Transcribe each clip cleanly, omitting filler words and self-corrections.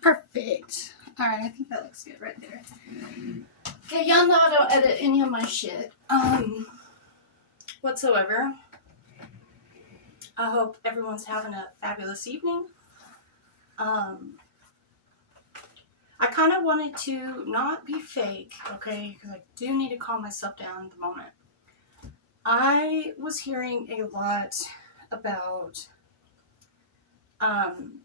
Perfect. Alright, I think that looks good right there. Okay, y'all know I don't edit any of my shit. Whatsoever. I hope everyone's having a fabulous evening. I kind of wanted to not be fake, okay, because I do need to calm myself down at the moment. I was hearing a lot about, and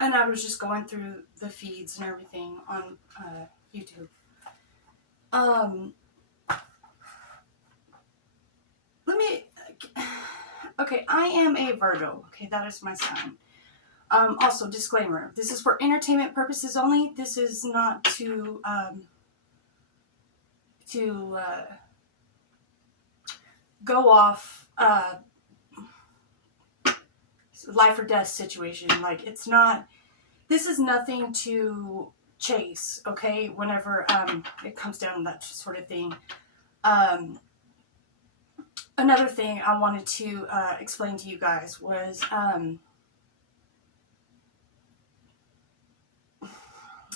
I was just going through the feeds and everything on YouTube. Okay, I am a Virgo, okay, that is my sign. Also, disclaimer, this is for entertainment purposes only. This is not to go off life or death situation. Like, it's not, this is nothing to chase, okay, whenever it comes down to that sort of thing. Another thing I wanted to explain to you guys was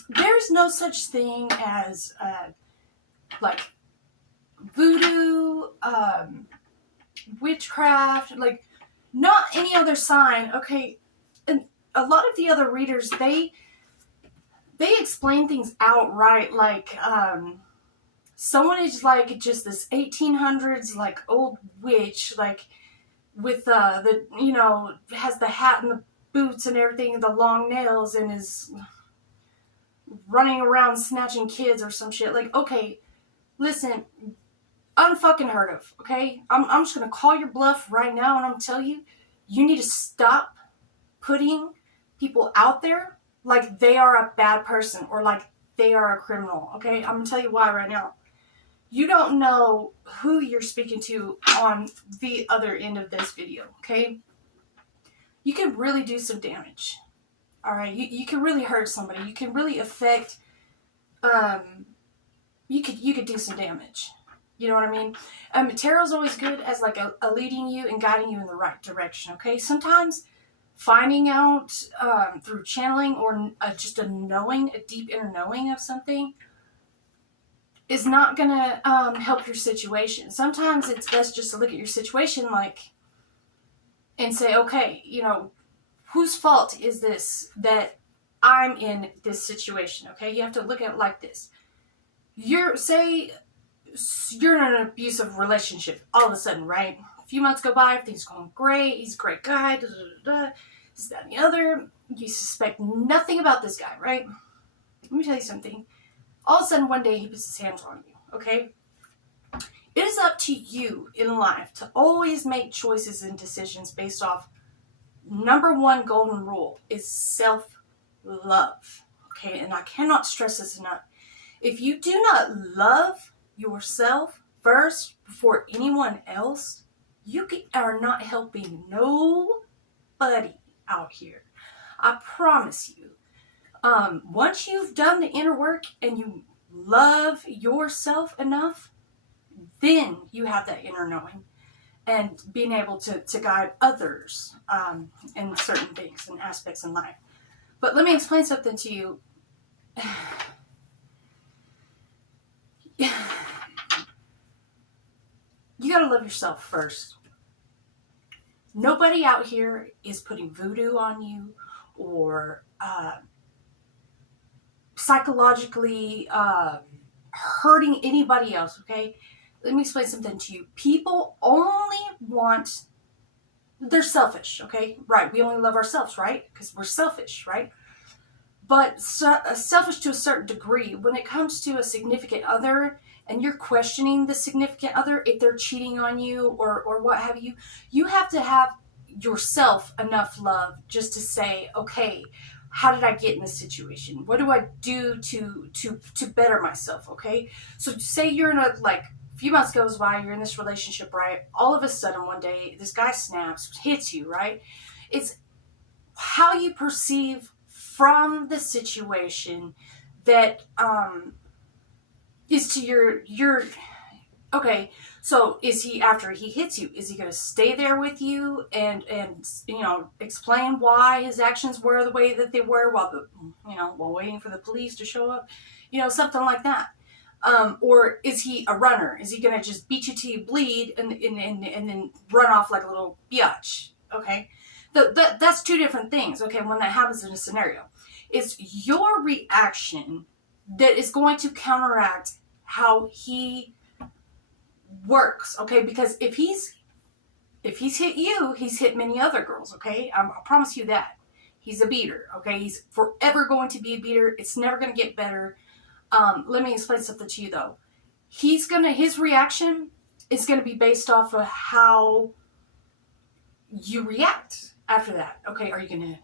there's no such thing as like voodoo, witchcraft, like not any other sign, okay? And a lot of the other readers, they explain things outright, like someone is like just this 1800s like old witch, like with the, you know, has the hat and the boots and everything and the long nails and is running around snatching kids or some shit. Like, okay, listen, unfucking heard of, okay? I'm just gonna call your bluff right now and I'm gonna tell you, you need to stop putting people out there like they are a bad person or like they are a criminal, okay? I'm gonna tell you why right now. You don't know who you're speaking to on the other end of this video, okay? You can really do some damage, all right? You can really hurt somebody. You can really affect, you could do some damage. You know what I mean? Tarot's always good as like a leading you and guiding you in the right direction, okay? Sometimes finding out through channeling or just a knowing, a deep inner knowing of something is not going to help your situation. Sometimes it's best just to look at your situation like and say, okay, you know, whose fault is this that I'm in this situation, okay? You have to look at it like this. You're in an abusive relationship all of a sudden, right? A few months go by, everything's going great, he's a great guy, this, that, and the other. You suspect nothing about this guy, right? Let me tell you something. All of a sudden, one day, he puts his hands on you, okay? It is up to you in life to always make choices and decisions based off number one golden rule is self-love, okay? And I cannot stress this enough. If you do not love yourself first before anyone else, you are not helping nobody out here. I promise you. Once you've done the inner work and you love yourself enough, then you have that inner knowing and being able to guide others in certain things and aspects in life. But let me explain something to you. You gotta love yourself first. Nobody out here is putting voodoo on you or psychologically hurting anybody else, okay? Let me explain something to you. People only want, they're selfish, okay? Right, we only love ourselves, right? Because we're selfish, right? But selfish to a certain degree. When it comes to a significant other and you're questioning the significant other, if they're cheating on you or what have you, you have to have yourself enough love just to say, okay, how did I get in this situation? What do I do to better myself, okay? So say you're in a, like, a few months goes by, you're in this relationship, right? All of a sudden one day, this guy snaps, hits you, right? It's how you perceive from the situation that is to your Okay, so is he, after he hits you, is he going to stay there with you and explain why his actions were the way that they were while while waiting for the police to show up, something like that? Or is he a runner? Is he going to just beat you till you bleed and then run off like a little biatch? Okay, that's two different things. Okay, when that happens in a scenario, it's your reaction that is going to counteract how he works. Okay, because if he's hit you, he's hit many other girls. Okay, I promise you that. He's a beater. Okay, he's forever going to be a beater. It's never going to get better. Let me explain something to you though. His reaction is gonna be based off of how you react after that. Okay, are you gonna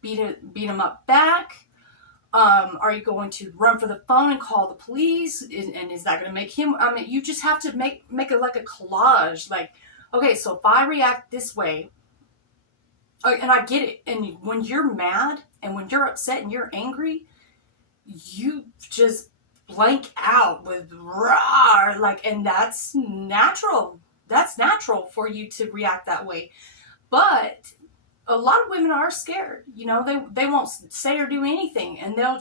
beat him up back? Are you going to run for the phone and call the police? And is that gonna make him? I mean, you just have to make it like a collage. Like, okay, so if I react this way, and I get it, and when you're mad and when you're upset and you're angry, you just blank out with roar, like, and that's natural. That's natural for you to react that way. But a lot of women are scared. They won't say or do anything, and they're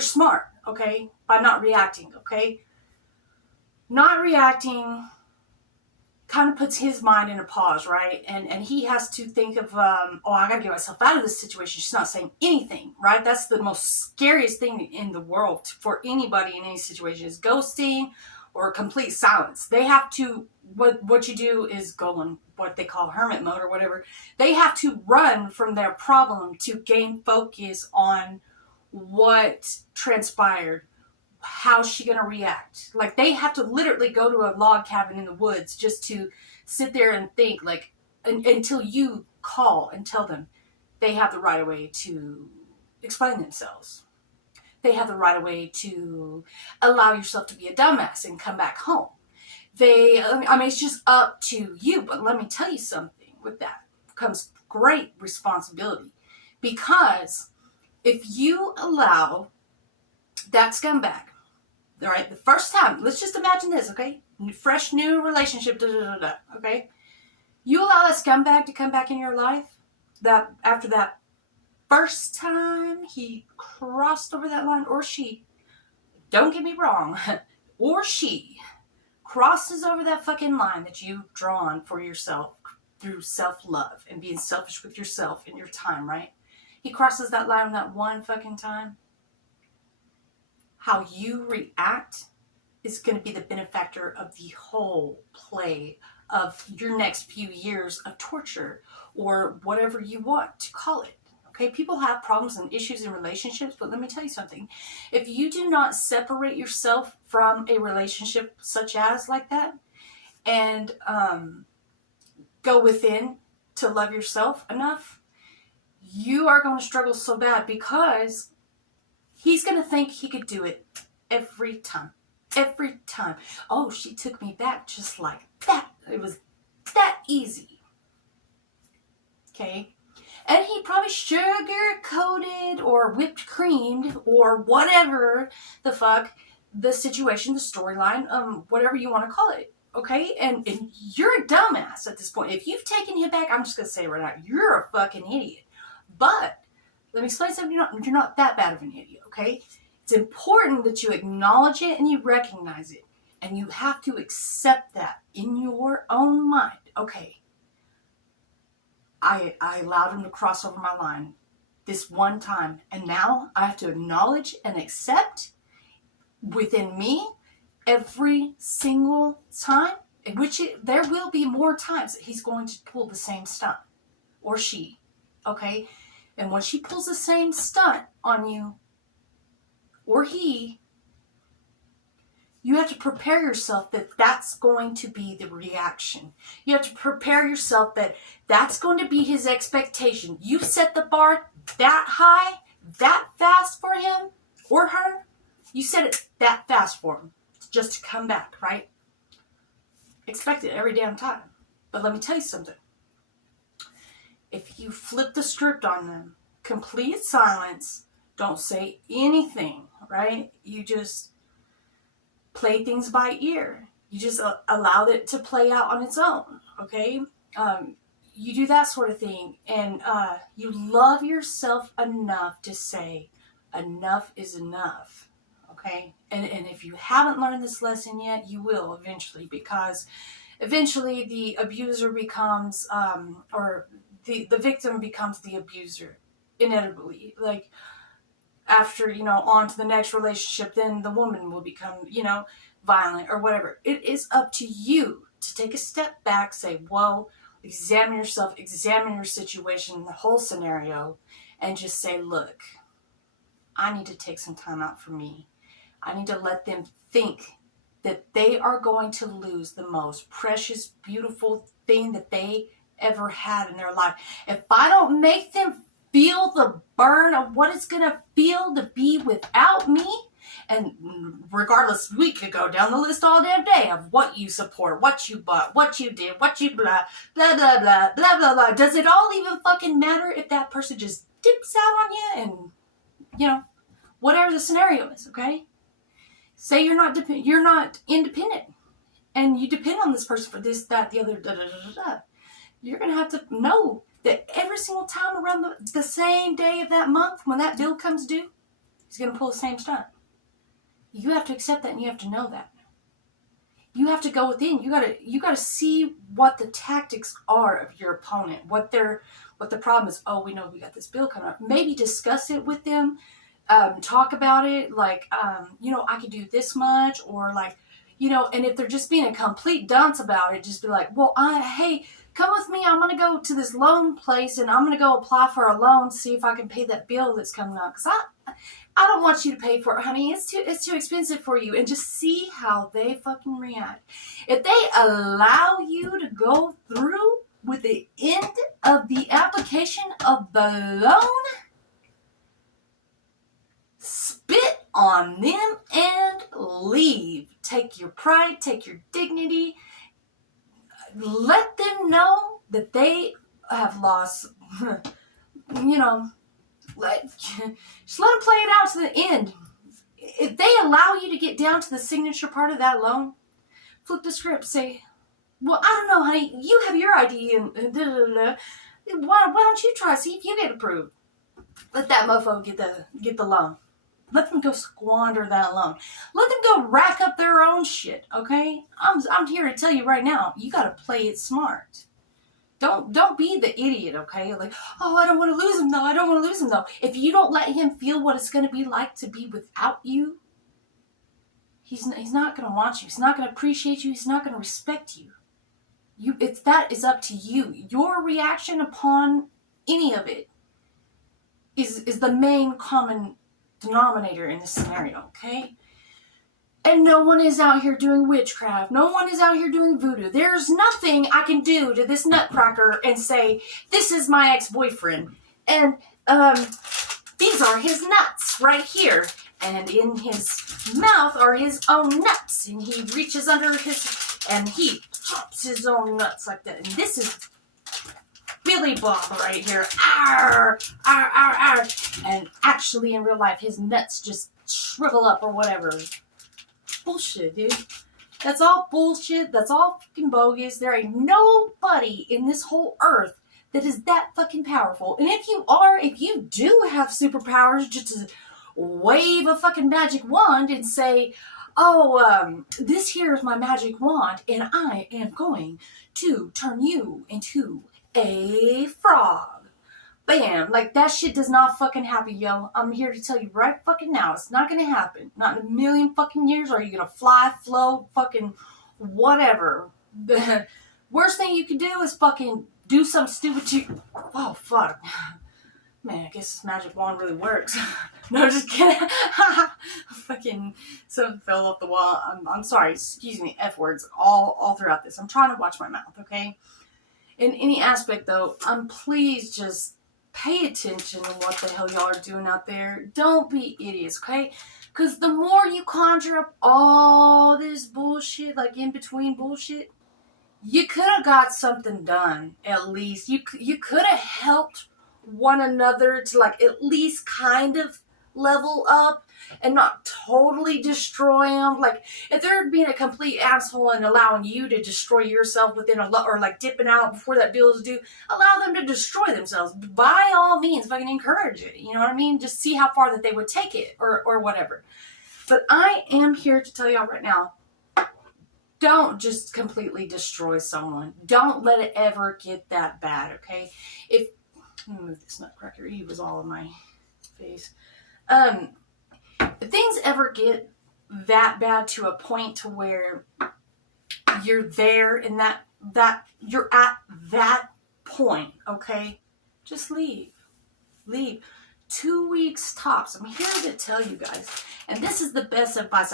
smart, okay, by not reacting, okay? Not reacting kind of puts his mind in a pause, right? And he has to think of, I gotta get myself out of this situation. She's not saying anything, right? That's the most scariest thing in the world for anybody in any situation, is ghosting or complete silence. They have to, what you do is go in what they call hermit mode or whatever. They have to run from their problem to gain focus on what transpired. How's she going to react? Like, they have to literally go to a log cabin in the woods just to sit there and think, like, until you call and tell them they have the right of way to explain themselves. They have the right of way to allow yourself to be a dumbass and come back home. It's just up to you. But let me tell you something, with that comes great responsibility. Because if you allow that scumbag, all right, the first time, let's just imagine this, okay? Fresh, new relationship, okay? You allow that scumbag to come back in your life, that after that first time he crossed over that line, or she, don't get me wrong, or she crosses over that fucking line that you've drawn for yourself through self-love and being selfish with yourself and your time, right? He crosses that line that one fucking time. How you react is going to be the benefactor of the whole play of your next few years of torture, or whatever you want to call it. Okay, people have problems and issues in relationships, but let me tell you something. If you do not separate yourself from a relationship such as like that, and go within to love yourself enough, you are going to struggle so bad, because he's going to think he could do it every time. Every time. Oh, she took me back just like that. It was that easy. Okay? And he probably sugar-coated or whipped creamed or whatever the fuck the situation, the storyline, whatever you want to call it. Okay? And you're a dumbass at this point. If you've taken him back, I'm just going to say it right now, you're a fucking idiot. But let me explain something. You're not that bad of an idiot, okay? It's important that you acknowledge it and you recognize it. And you have to accept that in your own mind. Okay, I allowed him to cross over my line this one time. And now I have to acknowledge and accept within me every single time, there will be more times that he's going to pull the same stunt. Or she, okay? And when she pulls the same stunt on you, or he, you have to prepare yourself that that's going to be the reaction. You have to prepare yourself that that's going to be his expectation. You set the bar that high, that fast for him or her. You set it that fast for him just to come back, right? Expect it every damn time. But let me tell you something. If you flip the script on them, complete silence, don't say anything, right? You just play things by ear. You just allow it to play out on its own, okay? You do that sort of thing, and you love yourself enough to say, enough is enough, okay? And if you haven't learned this lesson yet, you will eventually, because eventually the abuser becomes, or the victim becomes the abuser, inevitably. Like, after, on to the next relationship, then the woman will become, violent or whatever. It is up to you to take a step back, say, whoa, examine yourself, examine your situation, the whole scenario, and just say, look, I need to take some time out for me. I need to let them think that they are going to lose the most precious, beautiful thing that they ever had in their life. If I don't make them feel the burn of what it's going to feel to be without me, and regardless, we could go down the list all damn day of what you support, what you bought, what you did, what you blah, blah, blah, blah, blah, blah, blah. Does it all even fucking matter if that person just dips out on you and, whatever the scenario is, okay? Say you're not independent, and you depend on this person for this, that, the other, da, da, da, da, da. You're going to have to know that every single time around the same day of that month, when that bill comes due, he's going to pull the same stunt. You have to accept that, and you have to know that. You have to go within. You gotta see what the tactics are of your opponent, what the problem is. Oh, we know we got this bill coming up. Maybe discuss it with them. Talk about it, like, I could do this much, or like, and if they're just being a complete dunce about it, just be like, well, hey, come with me. I'm going to go to this loan place, and I'm going to go apply for a loan, see if I can pay that bill that's coming up. Because I don't want you to pay for it, honey. It's too expensive for you. And just see how they fucking react. If they allow you to go through with the end of the application of the loan, spit on them and leave. Take your pride, take your dignity. Let them know that they have lost, just let them play it out to the end. If they allow you to get down to the signature part of that loan, flip the script, say, well, I don't know, honey, you have your ID and da da da. Why don't you try, see if you get approved? Let that mofo get the loan. Let them go squander that loan. Let them go rack up their own shit, okay? I'm here to tell you right now, you got to play it smart. Don't be the idiot, okay? Like, oh, I don't want to lose him, though. I don't want to lose him, though. If you don't let him feel what it's going to be like to be without you, he's not going to want you. He's not going to appreciate you. He's not going to respect you. That is up to you. Your reaction upon any of it is the main common denominator in this scenario, okay? And no one is out here doing witchcraft. No one is out here doing voodoo. There's nothing I can do to this nutcracker and say, this is my ex-boyfriend. And these are his nuts right here. And in his mouth are his own nuts. And he reaches under and he chops his own nuts like that. And this is Billy Bob right here. Arr, arr, arr, arr. And actually in real life, his nuts just shrivel up or whatever. Bullshit, dude. That's all bullshit. That's all fucking bogus. There ain't nobody in this whole earth that is that fucking powerful. And if you do have superpowers, just to wave a fucking magic wand and say, oh, this here is my magic wand, and I am going to turn you into a frog. Bam. Like, that shit does not fucking happen, yo. I'm here to tell you right fucking now. It's not gonna happen. Not in a million fucking years. Are you gonna fly, float, fucking whatever. The worst thing you can do is fucking do some stupid shit. Oh, fuck. Man, I guess this magic wand really works. No, just kidding. Fucking something fell off the wall. I'm sorry. Excuse me. F words all throughout this. I'm trying to watch my mouth, okay? In any aspect, though, please just pay attention to what the hell y'all are doing out there. Don't be idiots, okay? Because the more you conjure up all this bullshit, like in-between bullshit, you could have got something done, at least. You could have helped one another to, like, at least kind of level up. and not totally destroy them. Like, if they're being a complete asshole and allowing you to destroy yourself within or like dipping out before that bill is due, allow them to destroy themselves. By all means, fucking encourage it. You know what I mean? Just see how far that they would take it or whatever. But I am here to tell y'all right now, don't just completely destroy someone. Don't let it ever get that bad, okay? Let me move this nutcracker. He was all in my face. If things ever get that bad to a point to where you're there in that you're at that point, okay? Just leave. Leave. 2 weeks tops. I'm here to tell you guys, and this is the best advice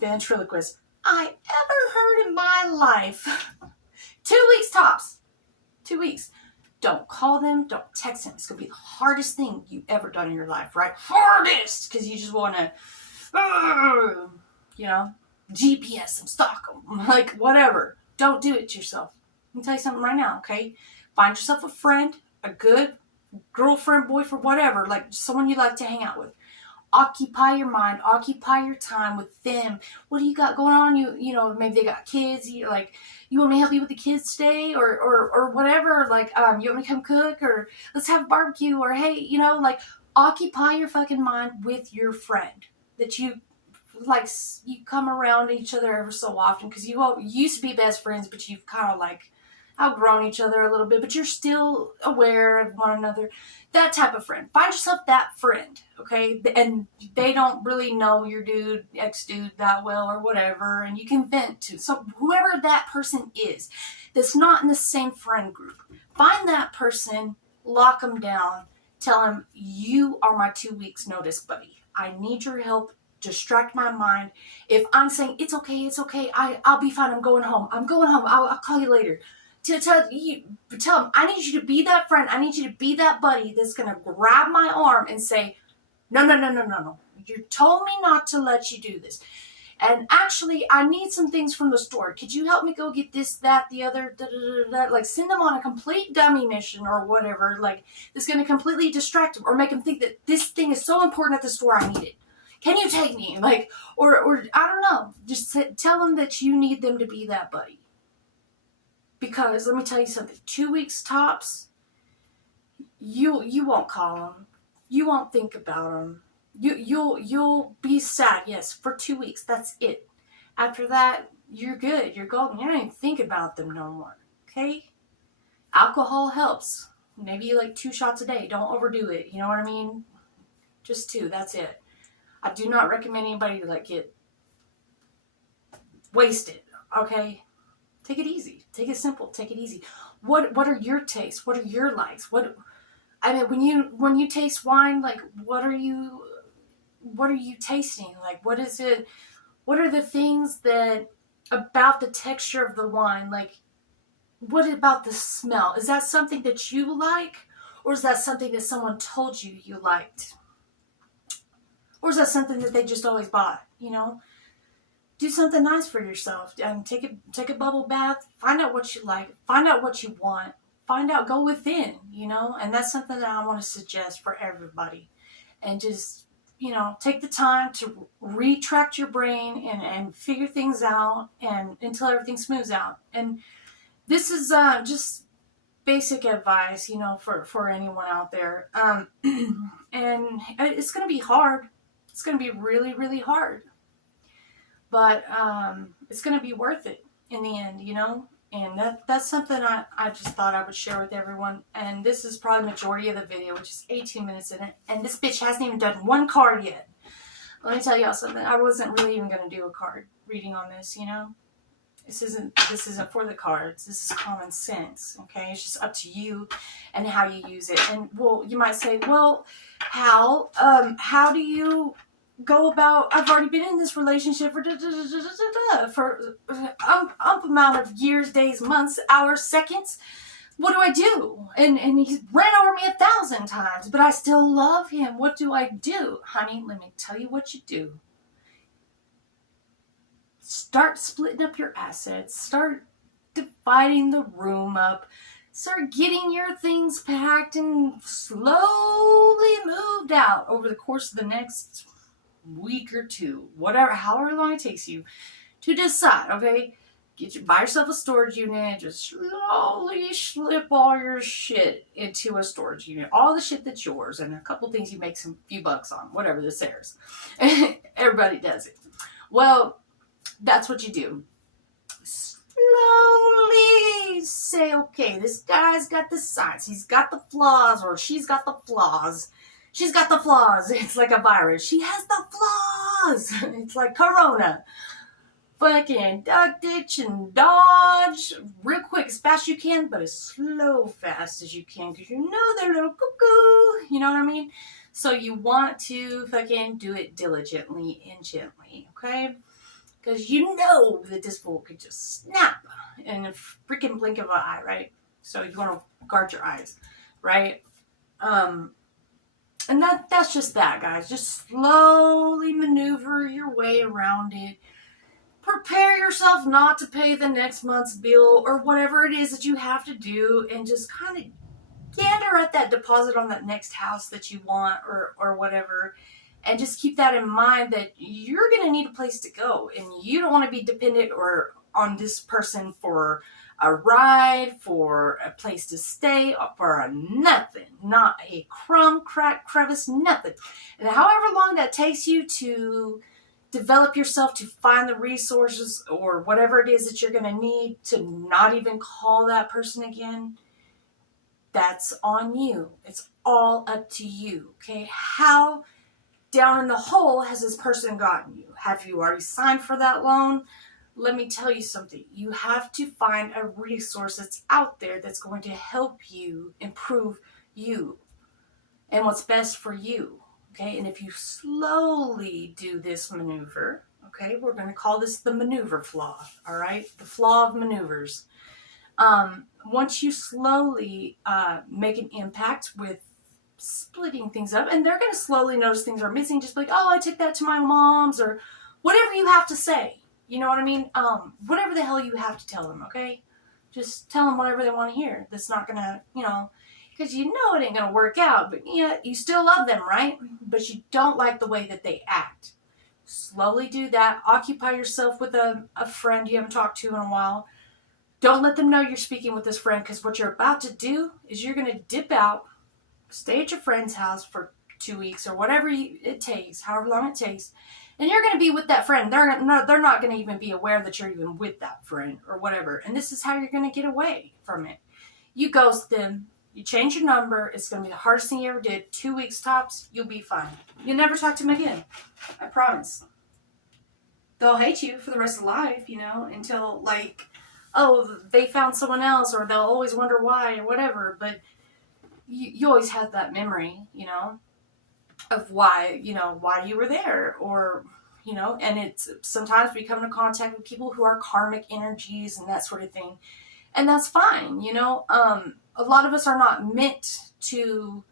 ventriloquist I ever heard in my life. 2 weeks tops. 2 weeks. Don't call them. Don't text them. It's going to be the hardest thing you've ever done in your life, right? Hardest! Because you just want to, GPS them, stalk them, like whatever. Don't do it to yourself. Let me tell you something right now, okay? Find yourself a friend, a good girlfriend, boyfriend, whatever, like someone you like to hang out with. Occupy your mind, occupy your time with them. What do you got going on? You know, maybe they got kids. You want me to help you with the kids today, or whatever. Like, you want me to come cook, or let's have a barbecue, or hey, occupy your fucking mind with your friend that you come around each other ever so often, because you all used to be best friends, but you've kind of like outgrown each other a little bit, but you're still aware of one another. That type of friend. Find yourself that friend, okay? And they don't really know your ex-dude that well or whatever, and you can vent to. So whoever that person is that's not in the same friend group, find that person, lock them down, tell them, you are my 2 weeks notice, buddy. I need your help. Distract my mind. If I'm saying, it's okay, I'll be fine, I'm going home, I'll call you later. To tell them, I need you to be that friend. I need you to be that buddy that's going to grab my arm and say, no. You told me not to let you do this. And actually, I need some things from the store. Could you help me go get this, that, the other, Like, send them on a complete dummy mission or whatever. Like, that's going to completely distract them or make them think that this thing is so important at the store, I need it. Can you take me? Like, or I don't know. Just tell them that you need them to be that buddy. Because let me tell you something, 2 weeks tops, you won't call them, you won't think about them, you'll be sad, yes, for 2 weeks. That's it. After that, you're good, you're golden. You don't even think about them no more. Okay? Alcohol helps. Maybe like 2 shots a day. Don't overdo it. You know what I mean? Just 2. That's it. I do not recommend anybody to get wasted. Okay? Take it easy. Take it simple. Take it easy. What are your tastes? What are your likes? When you taste wine, like what are you tasting? Like what is it? What are the things that about the texture of the wine? Like what about the smell? Is that something that you like, or is that something that someone told you liked? Or is that something that they just always bought? Do something nice for yourself and take a bubble bath. Find out what you like. Find out what you want. Go within, and that's something that I want to suggest for everybody. And just, take the time to retract your brain and figure things out and until everything smooths out. And this is just basic advice, for anyone out there. And it's going to be hard. It's going to be really, really hard. But it's going to be worth it in the end, And that's something I just thought I would share with everyone. And this is probably the majority of the video, which is 18 minutes in it. And this bitch hasn't even done one card yet. Let me tell y'all something. I wasn't really even going to do a card reading on this, This isn't for the cards. This is common sense, okay? It's just up to you and how you use it. And, well, you might say, well, how do you go about, I've already been in this relationship for amount of years, days, months, hours, seconds. What do I do? And he's ran over me 1,000 times, but I still love him. What do I do? Honey, let me tell you what you do. Start splitting up your assets. Start dividing the room up. Start getting your things packed and slowly move doubt over the course of the next week or two, whatever, however long it takes you to decide, okay? Buy yourself a storage unit, just slowly slip all your shit into a storage unit. All the shit that's yours, and a couple things you make some few bucks on, whatever this is. Everybody does it. Well, that's what you do. Slowly say, okay, this guy's got the signs, he's got the flaws, or she's got the flaws. She's got the flaws. It's like a virus. She has the flaws. It's like Corona. Fucking duck, ditch, and dodge real quick, as fast as you can, but as slow fast as you can, because you know they're a little cuckoo. You know what I mean? So you want to fucking do it diligently and gently, okay? Because you know that this fool could just snap in a freaking blink of an eye, right? So you want to guard your eyes, right? And that's just that, guys. Just slowly maneuver your way around it. Prepare yourself not to pay the next month's bill or whatever it is that you have to do, and just kind of gander at that deposit on that next house that you want or whatever. And just keep that in mind that you're going to need a place to go, and you don't want to be dependent or on this person for a ride, for a place to stay, for a nothing, not a crumb, crack, crevice, nothing. And however long that takes you to develop yourself to find the resources or whatever it is that you're going to need to not even call that person again, that's on you. It's all up to you, okay? How down in the hole has this person gotten you? Have you already signed for that loan? Let me tell you something. You have to find a resource that's out there that's going to help you improve you and what's best for you. Okay, and if you slowly do this maneuver, okay, we're going to call this the maneuver flaw, all right? The flaw of maneuvers. Once you slowly make an impact with splitting things up, and they're going to slowly notice things are missing, just like, oh, I took that to my mom's, or whatever you have to say. You know what I mean? Whatever the hell you have to tell them, okay? Just tell them whatever they want to hear. That's not going to, because you know it ain't going to work out, but yeah, you still love them, right? But you don't like the way that they act. Slowly do that. Occupy yourself with a friend you haven't talked to in a while. Don't let them know you're speaking with this friend, because what you're about to do is you're going to dip out, stay at your friend's house for 2 weeks or whatever it takes, however long it takes, and you're going to be with that friend. They're not going to even be aware that you're even with that friend or whatever, and this is how you're going to get away from it. You ghost them. You change your number. It's going to be the hardest thing you ever did. 2 weeks tops, you'll be fine. You'll never talk to them again. I promise. They'll hate you for the rest of life, until, oh, they found someone else, or they'll always wonder why or whatever. But you always have that memory, of why you were there, or, and it's sometimes we come into contact with people who are karmic energies and that sort of thing. And that's fine, a lot of us are not meant to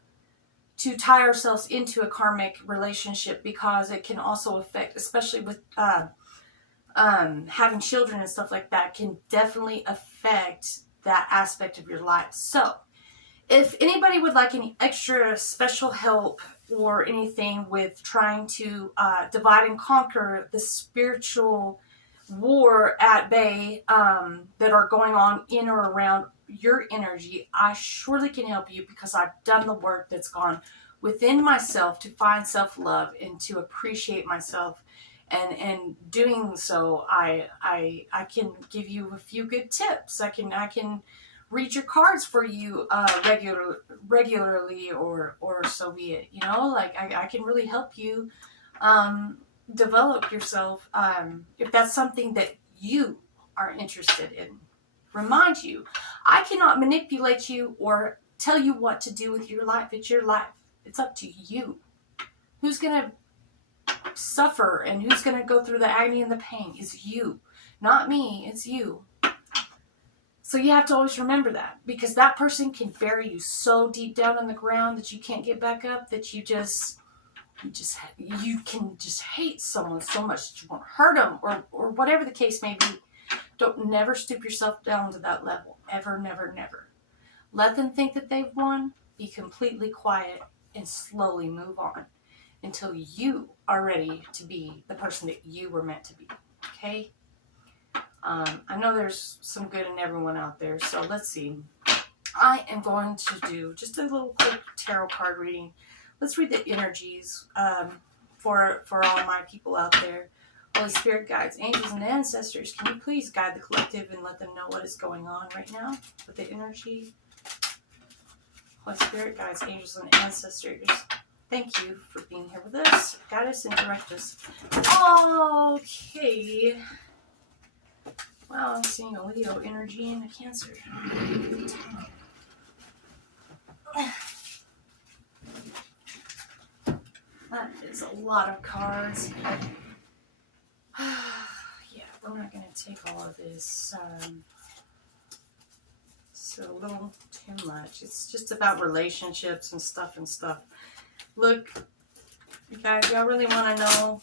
tie ourselves into a karmic relationship, because it can also affect, especially with having children and stuff like that, can definitely affect that aspect of your life. So if anybody would like any extra special help or anything with trying to divide and conquer the spiritual war at bay that are going on in or around your energy, I surely can help you, because I've done the work that's gone within myself to find self-love and to appreciate myself. And doing so, I can give you a few good tips. I can read your cards for you regularly, or so be it. I can really help you develop yourself if that's something that you are interested in. Remind you, I cannot manipulate you or tell you what to do with your life. It's your life. It's up to you. Who's going to suffer and who's going to go through the agony and the pain is you. Not me. It's you. So you have to always remember that, because that person can bury you so deep down in the ground that you can't get back up, that you can just hate someone so much that you want to hurt them, or whatever the case may be. Don't never stoop yourself down to that level. Ever, never, never. Let them think that they've won. Be completely quiet and slowly move on until you are ready to be the person that you were meant to be. Okay? I know there's some good in everyone out there, so let's see. I am going to do just a little quick tarot card reading. Let's read the energies for all my people out there. Holy Spirit, guides, angels, and ancestors, can you please guide the collective and let them know what is going on right now with the energy? Holy Spirit, guides, angels, and ancestors, thank you for being here with us. Guide us and direct us. Okay. Wow, I'm seeing a Leo energy and a Cancer. That is a lot of cards. Yeah, we're not going to take all of this. It's a little too much. It's just about relationships and stuff. Look, you guys, y'all really want to know?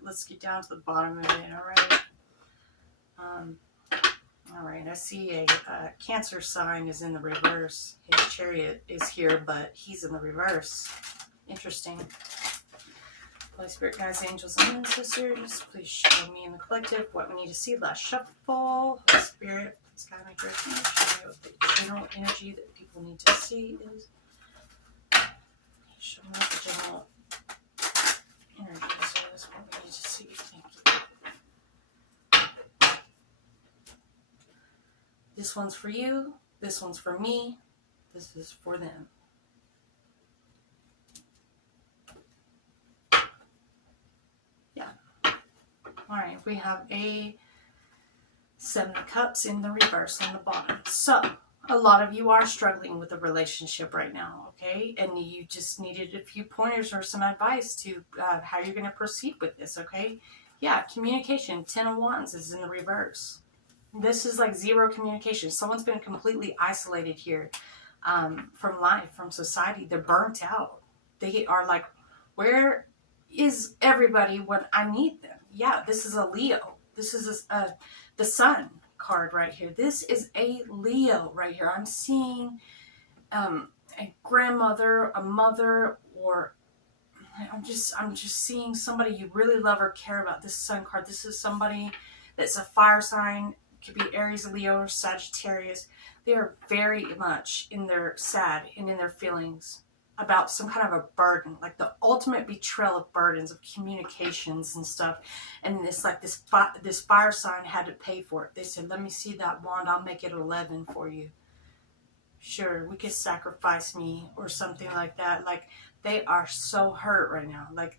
Let's get down to the bottom of it, all right? All right, I see a Cancer sign is in the reverse. His chariot is here, but he's in the reverse. Interesting. Holy Spirit, guides, angels, and ancestors, please show me in the collective what we need to see. Last shuffle. Holy Spirit, please guide my direction. Show me what the general energy that people need to see is. Show me what the general energy is. What we need to see. Thank you. This one's for you. This one's for me. This is for them. Yeah. All right. We have a 7 of Cups in the reverse on the bottom. So, a lot of you are struggling with a relationship right now, okay? And you just needed a few pointers or some advice to how you're going to proceed with this, okay? Yeah, communication. 10 of Wands is in the reverse. This is like zero communication. Someone's been completely isolated here from life, from society. They're burnt out. They are like, where is everybody when I need them? Yeah, this is a Leo. This is the Sun card right here. This is a Leo right here. I'm seeing a grandmother, a mother, or I'm just seeing somebody you really love or care about. This Sun card. This is somebody that's a fire sign. Could be Aries, Leo, or Sagittarius. They are very much in their sad and in their feelings about some kind of a burden, like the ultimate betrayal of burdens, of communications and stuff. And it's like this fire sign had to pay for it. They said, let me see that wand. I'll make it 11 for you. Sure, we could sacrifice me or something like that. Like, they are so hurt right now. Like,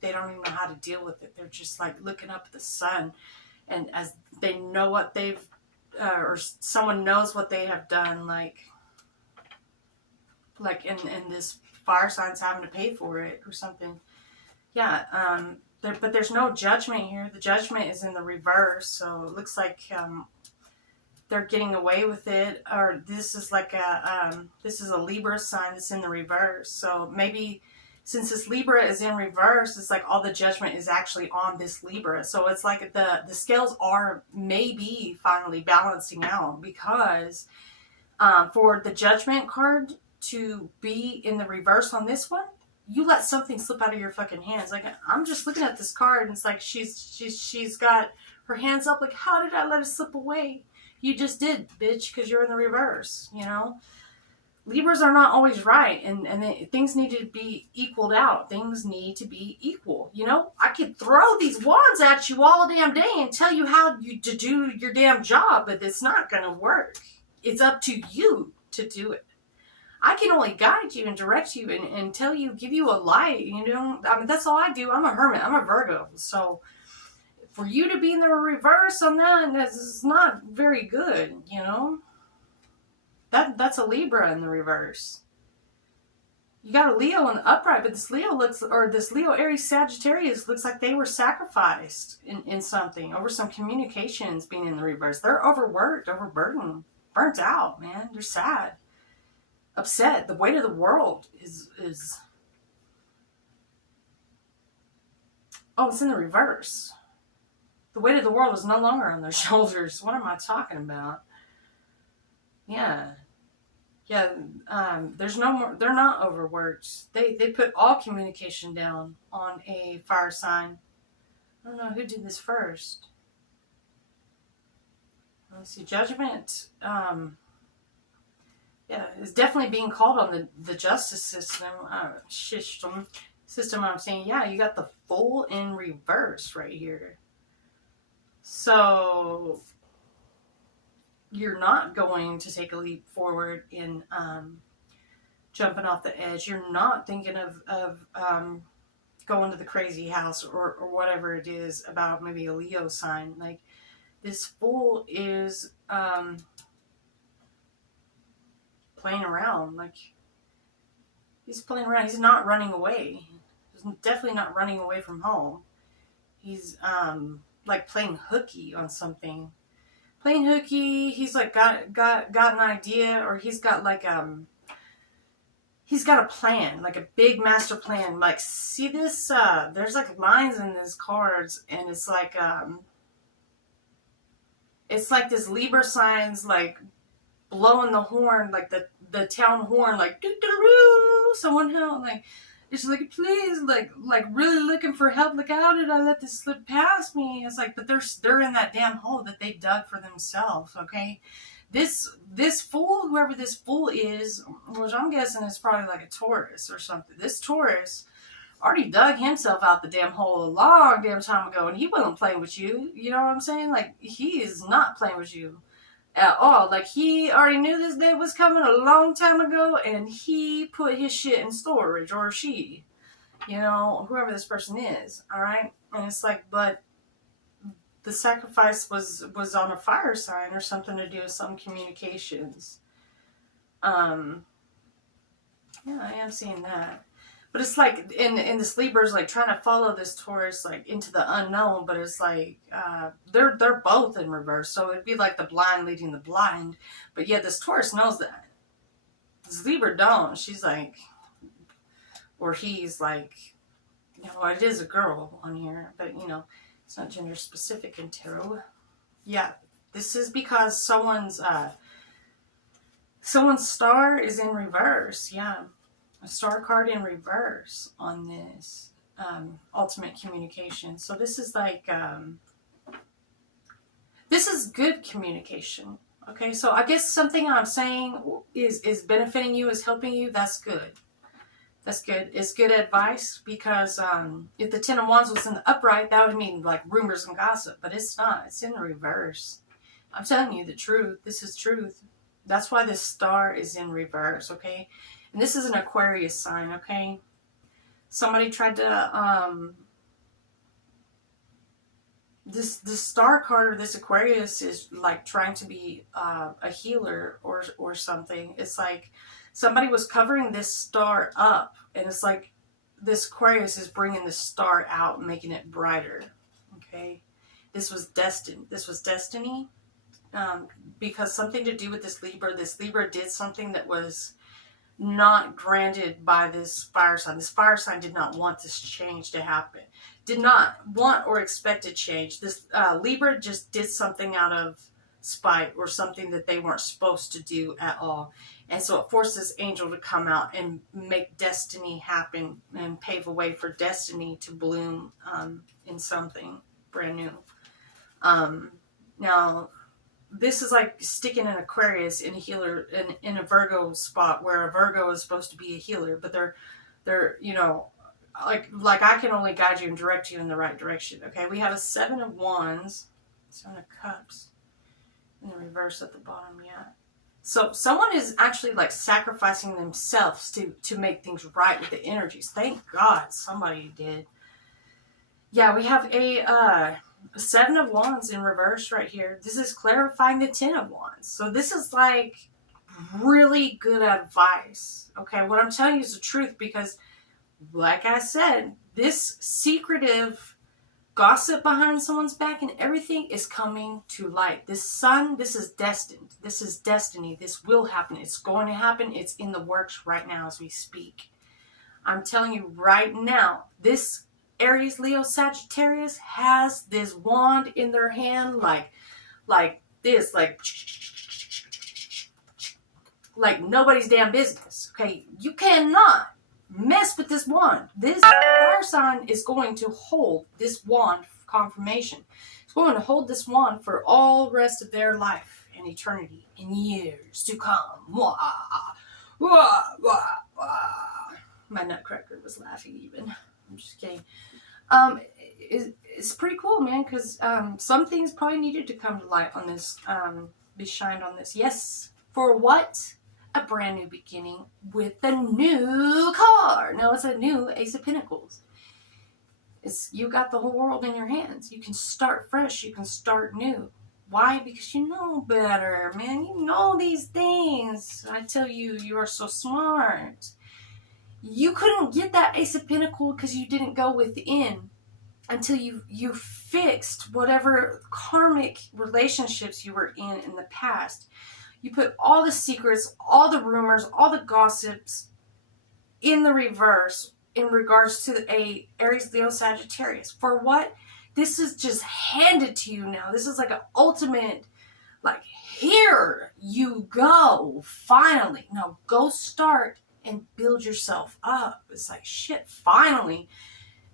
they don't even know how to deal with it. They're just like looking up at the sun. And as they know what they've, or someone knows what they have done, like in this fire sign's having to pay for it or something. Yeah, but there's no judgment here. The judgment is in the reverse, so it looks like they're getting away with it. Or this is like this is a Libra sign that's in the reverse. So maybe since this Libra is in reverse, it's like all the judgment is actually on this Libra. So it's like the scales are maybe finally balancing out, because for the Judgment card to be in the reverse on this one, you let something slip out of your fucking hands. Like, I'm just looking at this card and it's like she's got her hands up like, how did I let it slip away? You just did, bitch, because you're in the reverse, you know? Libras are not always right, and things need to be equaled out. Things need to be equal. You know, I could throw these wands at you all damn day and tell you how to do your damn job, but it's not going to work. It's up to you to do it. I can only guide you and direct you and tell you, give you a light. You know, I mean, that's all I do. I'm a hermit. I'm a Virgo. So for you to be in the reverse on that, that's not very good, you know. That's a Libra in the reverse. You got a Leo in the upright, but this Leo Aries Sagittarius looks like they were sacrificed in something over some communications being in the reverse. They're overworked, overburdened, burnt out, man. They're sad, upset. The weight of the world is oh, it's in the reverse. The weight of the world is no longer on their shoulders. What am I talking about? Yeah. Yeah, there's no more. They're not overworked. They put all communication down on a fire sign. I don't know who did this first. Let's see, judgment. Yeah, is definitely being called on the justice system. System. I'm saying, yeah, you got the Fool in reverse right here. So you're not going to take a leap forward in jumping off the edge. You're not thinking of going to the crazy house or whatever it is about maybe a Leo sign. Like, this Fool is playing around. Like, he's playing around. He's not running away. He's definitely not running away from home. He's like playing hooky on something. Playing hooky. He's like got an idea, or he's got like he's got a plan, like a big master plan. Like, see this? There's like lines in these cards, and it's like this Libra signs like blowing the horn, like the town horn, like doo-doo-doo, someone help, like it's like, please, like really looking for help. Like, how did I let this slip past me? It's like, but they're in that damn hole that they dug for themselves. Okay, this Fool, whoever this Fool is, which I'm guessing is probably like a Taurus or something. This Taurus already dug himself out the damn hole a long damn time ago, and he wasn't playing with you. You know what I'm saying? Like, he is not playing with you at all. Like, he already knew this day was coming a long time ago, and he put his shit in storage, or she, you know, whoever this person is. All right, and it's like, but the sacrifice was on a fire sign or something to do with some communications. Yeah, I am seeing that. But it's like, in this Libra's like trying to follow this Taurus like into the unknown, but it's like they're both in reverse. So it'd be like the blind leading the blind. But yeah, this Taurus knows that. This Libra don't. She's like, or he's like, you know, it is a girl on here, but you know, it's not gender specific in tarot. Yeah, this is because someone's star is in reverse. Yeah. A star card in reverse on this ultimate communication. So this is like, this is good communication. Okay, so I guess something I'm saying is benefiting you, is helping you. That's good. That's good. It's good advice, because if the Ten of Wands was in the upright, that would mean like rumors and gossip, but it's not. It's in the reverse. I'm telling you the truth. This is truth. That's why this star is in reverse, okay? And this is an Aquarius sign, okay? Somebody tried to, this star card, or this Aquarius, is like trying to be a healer or something. It's like somebody was covering this star up, and it's like this Aquarius is bringing the star out and making it brighter, okay? This was destined. This was destiny, because something to do with this Libra. This Libra did something that was not granted by this fire sign. This fire sign did not want this change to happen. Did not want or expect a change. This Libra just did something out of spite, or something that they weren't supposed to do at all. And so it forced this angel to come out and make destiny happen, and pave a way for destiny to bloom in something brand new. Now, this is like sticking an Aquarius in a healer in a Virgo spot, where a Virgo is supposed to be a healer, but they're you know, like I can only guide you and direct you in the right direction. Okay, we have a Seven of Wands, Seven of Cups in the reverse at the bottom. Yeah, so someone is actually like sacrificing themselves to make things right with the energies. Thank God somebody did. Yeah, we have a Seven of Wands in reverse right here. This is clarifying the Ten of Wands. So this is like really good advice. Okay, what I'm telling you is the truth, because like I said, this secretive gossip behind someone's back and everything is coming to light. This sun, this is destined. This is destiny. This will happen. It's going to happen. It's in the works right now as we speak. I'm telling you right now, this Aries, Leo, Sagittarius has this wand in their hand, like this, like like nobody's damn business. Okay, you cannot mess with this wand. This fire sign is going to hold this wand confirmation. It's going to hold this wand for all rest of their life and eternity in years to come. Wah, wah, wah, wah. My nutcracker was laughing even. I'm just kidding. It's pretty cool, man, because some things probably needed to come to light on this, be shined on this. Yes, for what? A brand new beginning with a new card. No, it's a new Ace of Pentacles. You got the whole world in your hands. You can start fresh. You can start new. Why? Because you know better, man. You know these things. I tell you, you are so smart. You couldn't get that Ace of Pentacles because you didn't go within until you fixed whatever karmic relationships you were in the past. You put all the secrets, all the rumors, all the gossips in the reverse in regards to a Aries, Leo, Sagittarius. For what? This is just handed to you now. This is like an ultimate, like, here you go, finally. Now go start and build yourself up. It's like, shit, finally.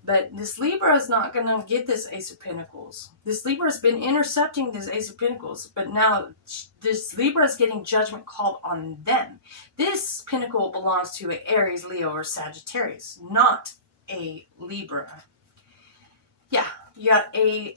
But this Libra is not going to get this Ace of Pentacles. This Libra has been intercepting this Ace of Pentacles, but now this Libra is getting judgment called on them. This Pentacle belongs to an Aries, Leo, or Sagittarius, not a Libra. Yeah, you got a